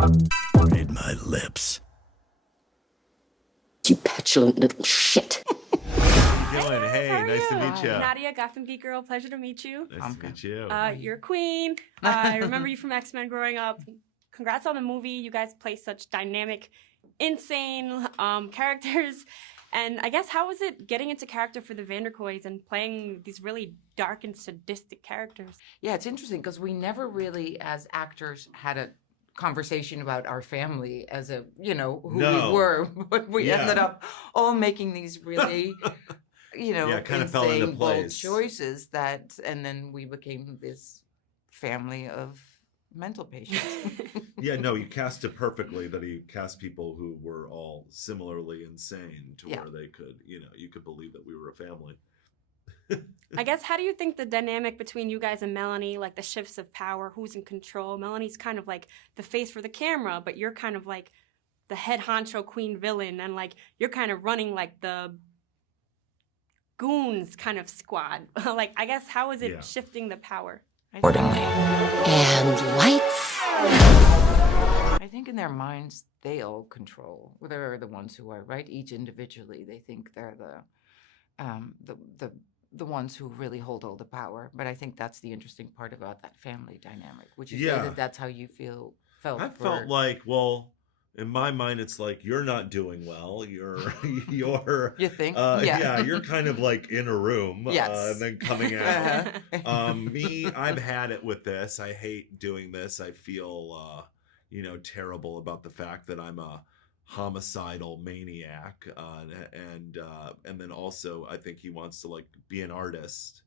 Read my lips. You petulant little shit. Dylan, hey, nice to meet you. Nadia, Gotham Geek Girl, pleasure to meet you. Nice to meet you. You're a queen. I remember you from X-Men growing up. Congrats on the movie. You guys play such dynamic, insane characters. And I guess how was it getting into character for the Vanderkoys and playing these really dark and sadistic characters? Yeah, it's interesting because we never really, as actors, had a conversation about our family as a, who we were. But we ended up all making these really, kind of fell into insane, bold place. choices and then we became this family of mental patients. You cast it perfectly that he cast people who were all similarly insane to where they could, you could believe that we were a family. I guess, how do you think the dynamic between you guys and Melanie, like the shifts of power, who's in control? Melanie's kind of like the face for the camera, but you're kind of like the head honcho queen villain, and like you're kind of running like the goons kind of squad. Like, I guess, how is it shifting the power? Accordingly. And lights. I think in their minds, they all control. They're the ones who are, right? Each individually, they think they're the ones who really hold all the power. But I think that's the interesting part about that family dynamic. Would you say that that's how you felt? I felt like, in my mind, it's like you're not doing well. You're you think? You're kind of like in a room, and then coming out. Me, I've had it with this. I hate doing this. I feel, terrible about the fact that I'm a homicidal maniac, and then also I think he wants to like be an artist,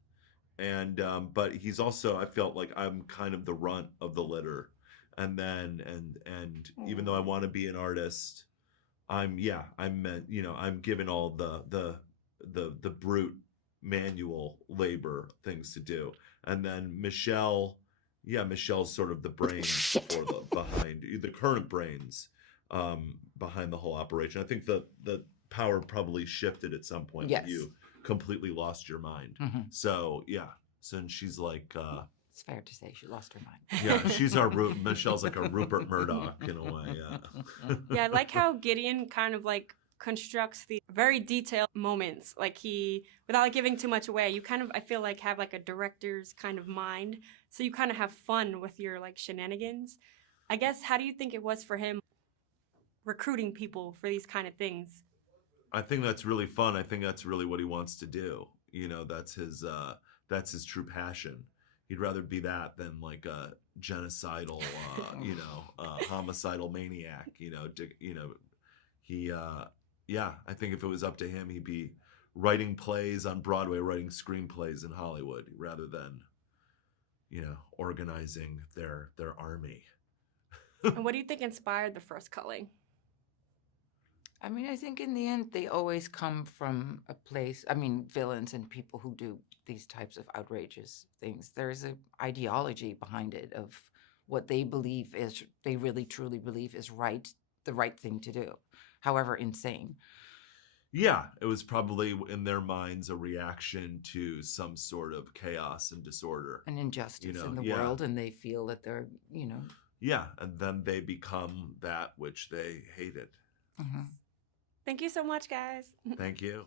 and but he's also, I felt like I'm kind of the runt of the litter. And then, and even though I want to be an artist, I'm given all the brute manual labor things to do. And then Michelle's sort of the brains behind the current brains, behind the whole operation. I think the power probably shifted at some point. Yes. You completely lost your mind. Mm-hmm. So she's like, it's fair to say she lost her mind. Yeah, she's Michelle's like a Rupert Murdoch in a way, Yeah, I like how Gideon kind of like constructs the very detailed moments. Like without like giving too much away, you kind of, I feel like, have like a director's kind of mind. So you kind of have fun with your like shenanigans. I guess, how do you think it was for him recruiting people for these kind of things? I think that's really fun. I think that's really what he wants to do. That's his true passion. He'd rather be that than like a genocidal, homicidal maniac. I think if it was up to him, he'd be writing plays on Broadway, writing screenplays in Hollywood, rather than, organizing their army. And what do you think inspired the first culling? I mean, I think in the end, they always come from a place, villains and people who do these types of outrageous things. There's an ideology behind it of what they really truly believe is the right thing to do, however insane. Yeah, it was probably in their minds a reaction to some sort of chaos and disorder. An injustice in the world, and they feel that they're, Yeah, and then they become that which they hated. Mm-hmm. Thank you so much, guys. Thank you.